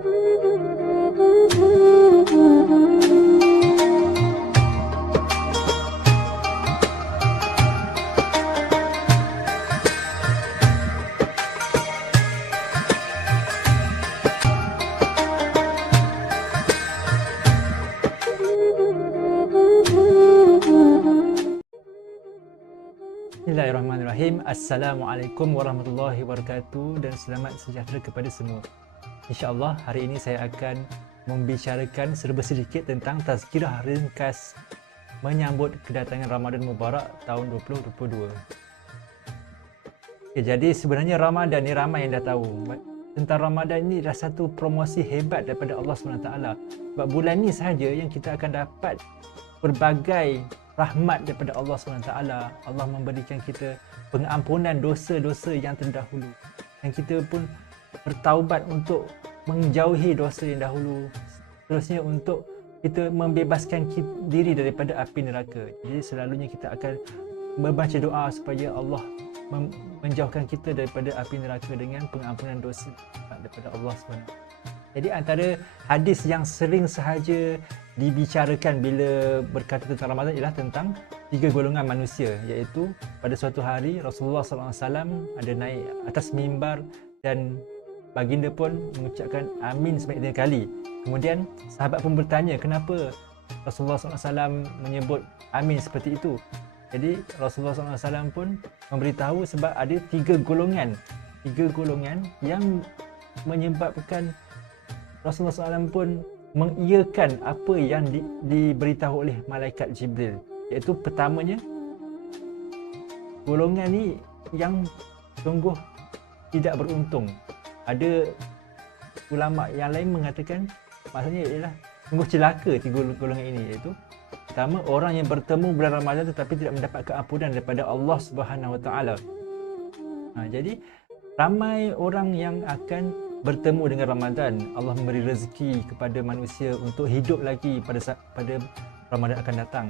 Bismillahirrahmanirrahim. Assalamualaikum warahmatullahi wabarakatuh dan selamat sejahtera kepada semua. InsyaAllah hari ini saya akan membicarakan serba sedikit tentang tazkirah ringkas menyambut kedatangan Ramadan Mubarak tahun 2022. Jadi sebenarnya Ramadan ni ramai yang dah tahu. Tentang Ramadan ni adalah satu promosi hebat daripada Allah SWT. Sebab bulan ni sahaja yang kita akan dapat berbagai rahmat daripada Allah SWT. Allah memberikan kita pengampunan dosa-dosa yang terdahulu, dan kita pun bertaubat untuk menjauhi dosa yang dahulu, seterusnya untuk kita membebaskan diri daripada api neraka. Jadi selalunya kita akan membaca doa supaya Allah menjauhkan kita daripada api neraka dengan pengampunan dosa daripada Allah SWT. Jadi antara hadis yang sering sahaja dibicarakan bila berkata tentang Ramadan ialah tentang tiga golongan manusia, iaitu pada suatu hari Rasulullah SAW ada naik atas mimbar dan baginda pun mengucapkan amin sebanyak 3 kali. Kemudian sahabat pun bertanya kenapa Rasulullah SAW menyebut amin seperti itu. Jadi Rasulullah SAW pun memberitahu sebab ada tiga golongan yang menyebabkan Rasulullah SAW pun mengiyakan apa yang diberitahu oleh malaikat Jibril. Iaitu pertamanya, golongan ni yang sungguh tidak beruntung. Ada ulama yang lain mengatakan maksudnya ialah sungguh celaka tiga golongan ini, iaitu pertama, orang yang bertemu bulan Ramadan tetapi tidak mendapat keampunan daripada Allah Subhanahu Wa Taala. Jadi ramai orang yang akan bertemu dengan Ramadan. Allah memberi rezeki kepada manusia untuk hidup lagi pada Ramadan akan datang,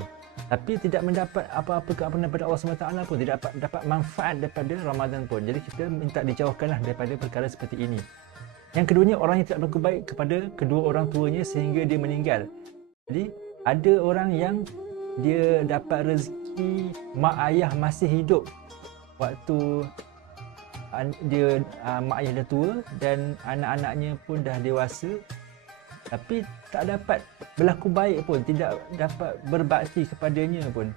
tapi tidak mendapat apa-apa keampunan daripada Allah SWT pun, tidak dapat manfaat daripada Ramadan pun. Jadi kita minta dijauhkanlah daripada perkara seperti ini. Yang keduanya, orang yang tidak berbuat baik kepada kedua orang tuanya sehingga dia meninggal. Jadi ada orang yang dia dapat rezeki mak ayah masih hidup waktu dia mak ayah dah tua dan anak-anaknya pun dah dewasa, tapi tak dapat berlaku baik pun, tidak dapat berbakti kepadanya pun.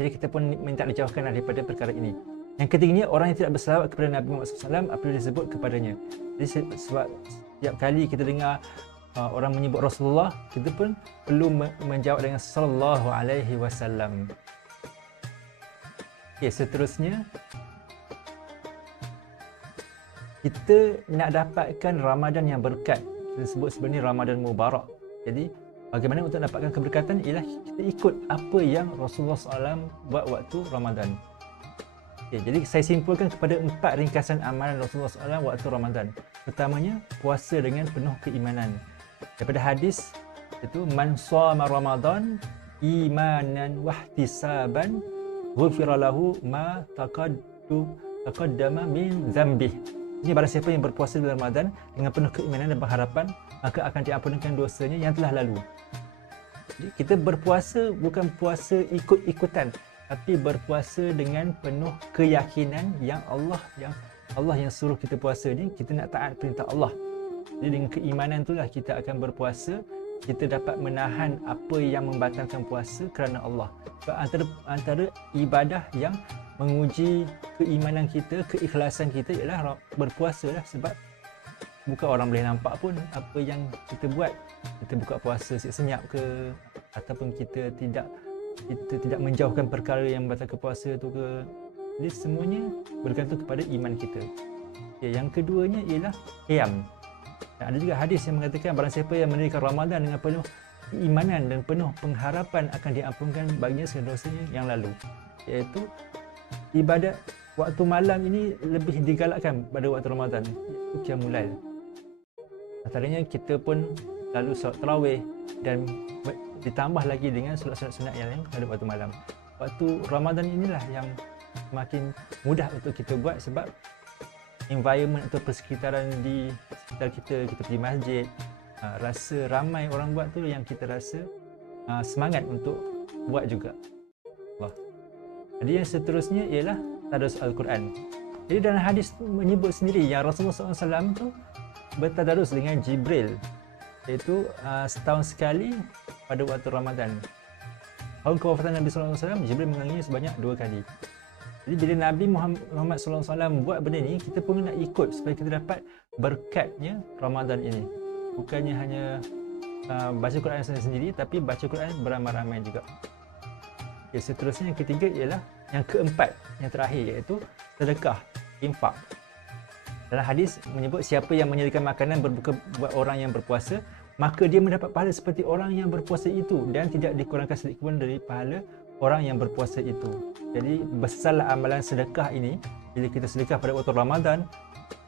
Jadi kita pun minta dijauhkanlah daripada perkara ini. Yang ketiganya, orang yang tidak berselawat kepada Nabi Muhammad SAW apabila disebut kepadanya. Jadi sebab setiap kali kita dengar orang menyebut Rasulullah, kita pun perlu menjawab dengan sallallahu alaihi wasallam. Okey, seterusnya kita nak dapatkan Ramadan yang berkat. Kita sebut sebenarnya Ramadan Mubarak. Jadi bagaimana untuk dapatkan keberkatan ialah kita ikut apa yang Rasulullah SAW buat waktu Ramadan. Okay, jadi saya simpulkan kepada 4 ringkasan amalan Rasulullah SAW waktu Ramadan. Pertamanya, puasa dengan penuh keimanan. Daripada hadis itu, man shama Ramadan imanan wahtisaban ghufira lahu ma taqaddama min dzambih. Ini barang siapa yang berpuasa dalam Ramadan dengan penuh keimanan dan pengharapan, maka akan diampunkan dosanya yang telah lalu. Jadi kita berpuasa bukan puasa ikut-ikutan, tapi berpuasa dengan penuh keyakinan yang Allah yang suruh kita puasa ni, kita nak taat perintah Allah. Jadi dengan keimanan itulah kita akan berpuasa. Kita dapat menahan apa yang membatalkan puasa kerana Allah. Sebab antara ibadah yang menguji keimanan kita, keikhlasan kita ialah berpuasa lah. Sebab bukan orang boleh nampak pun apa yang kita buat. Kita buka puasa senyap ke, ataupun kita tidak menjauhkan perkara yang membatalkan puasa tu ke. Jadi semuanya bergantung kepada iman kita. Okay, yang keduanya ialah qiyam. Dan ada juga hadis yang mengatakan barang siapa yang mendirikan Ramadan dengan penuh keimanan dan penuh pengharapan akan diampunkan baginya segala dosanya yang lalu. Iaitu ibadat waktu malam ini lebih digalakkan pada waktu Ramadan, iaitu qiyamul lail. Antaranya kita pun lalu solat tarawih dan ditambah lagi dengan solat-solat sunat yang lain pada waktu malam. Waktu Ramadan inilah yang semakin mudah untuk kita buat sebab environment atau persekitaran di sekitar kita pergi masjid, rasa ramai orang buat tu yang kita rasa semangat untuk buat juga. Allah. Jadi yang seterusnya ialah tadarus Al-Quran. Jadi dalam hadis tu menyebut sendiri yang Rasulullah SAW tu bertadarus dengan Jibril, iaitu setahun sekali pada waktu Ramadan. Tahun kewafatan Nabi SAW, Jibril menganginya sebanyak 2 kali. Jadi bila Nabi Muhammad SAW buat benda ni, kita pun nak ikut supaya kita dapat berkatnya Ramadan ini. Bukannya hanya baca Quran sendiri, tapi baca Quran beramai-ramai juga. Okay, seterusnya yang ketiga ialah yang keempat, yang terakhir, iaitu sedekah, infak. Dalam hadis menyebut siapa yang menyediakan makanan berbuka buat orang yang berpuasa, maka dia mendapat pahala seperti orang yang berpuasa itu dan tidak dikurangkan sedikit pun dari pahala orang yang berpuasa itu. Jadi besarlah amalan sedekah ini. Bila kita sedekah pada waktu Ramadan,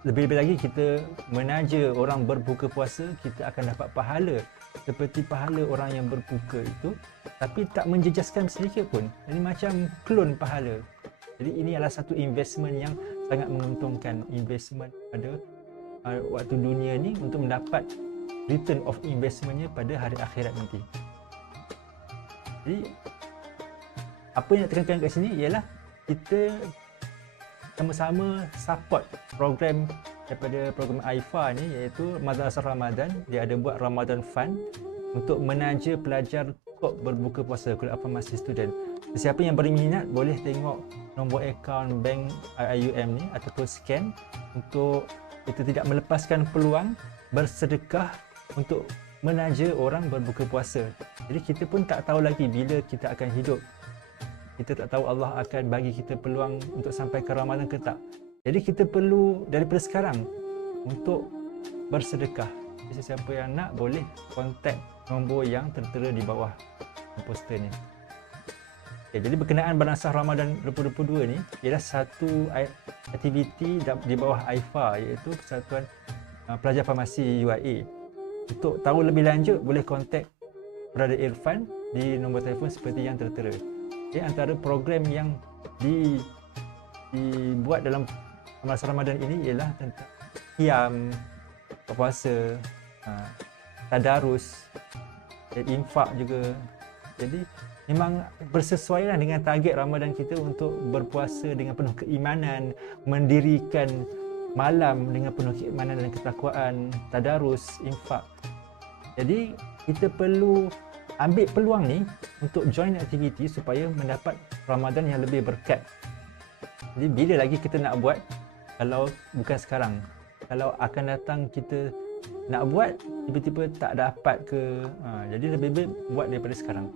lebih-lebih lagi kita menaja orang berbuka puasa, kita akan dapat pahala seperti pahala orang yang berbuka itu, tapi tak menjejaskan sedikit pun. Jadi macam klon pahala. Jadi ini adalah satu investment yang sangat menguntungkan, investment pada waktu dunia ni untuk mendapat return of investmentnya pada hari akhirat nanti. Jadi apa yang nak tekankan kat sini ialah kita sama-sama support program daripada program AIFA ni, iaitu Madrasah Ramadan. Dia ada buat Ramadan Fund untuk menaja pelajar untuk berbuka puasa kalau apa masih student. Sesiapa yang berminat boleh tengok nombor akaun bank IUM ni ataupun scan untuk kita tidak melepaskan peluang bersedekah untuk menaja orang berbuka puasa. Jadi kita pun tak tahu lagi bila kita akan hidup. Kita tak tahu Allah akan bagi kita peluang untuk sampai ke Ramadan ke tak. Jadi kita perlu daripada sekarang untuk bersedekah. Jadi siapa yang nak boleh kontak nombor yang tertera di bawah poster ni. Okay, jadi berkenaan Balansah Ramadan 2022 ni ialah satu aktiviti di bawah AIFA, iaitu Persatuan Pelajar Farmasi UIA. Untuk tahu lebih lanjut boleh kontak Brother Irfan di nombor telefon seperti yang tertera. Okay, antara program yang dibuat dalam Balansah Ramadan ini ialah tentang qiyam, puasa, tadarus, infak juga. Jadi memang bersesuaian dengan target Ramadan kita untuk berpuasa dengan penuh keimanan, mendirikan malam dengan penuh keimanan dan ketakwaan, tadarus, infak. Jadi kita perlu ambil peluang ni untuk join aktiviti supaya mendapat Ramadan yang lebih berkat. Jadi bila lagi kita nak buat kalau bukan sekarang? Kalau akan datang kita nak buat tiba-tiba tak dapat ke, jadi lebih baik buat daripada sekarang.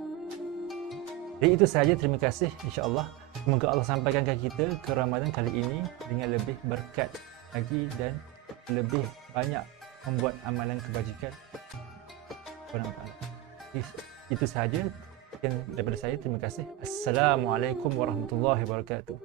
Jadi itu sahaja, terima kasih. InsyaAllah semoga Allah sampaikan kita ke Ramadan kali ini dengan lebih berkat lagi dan lebih banyak membuat amalan kebajikan. Itu sahaja yang daripada saya. Terima kasih. Assalamualaikum warahmatullahi wabarakatuh.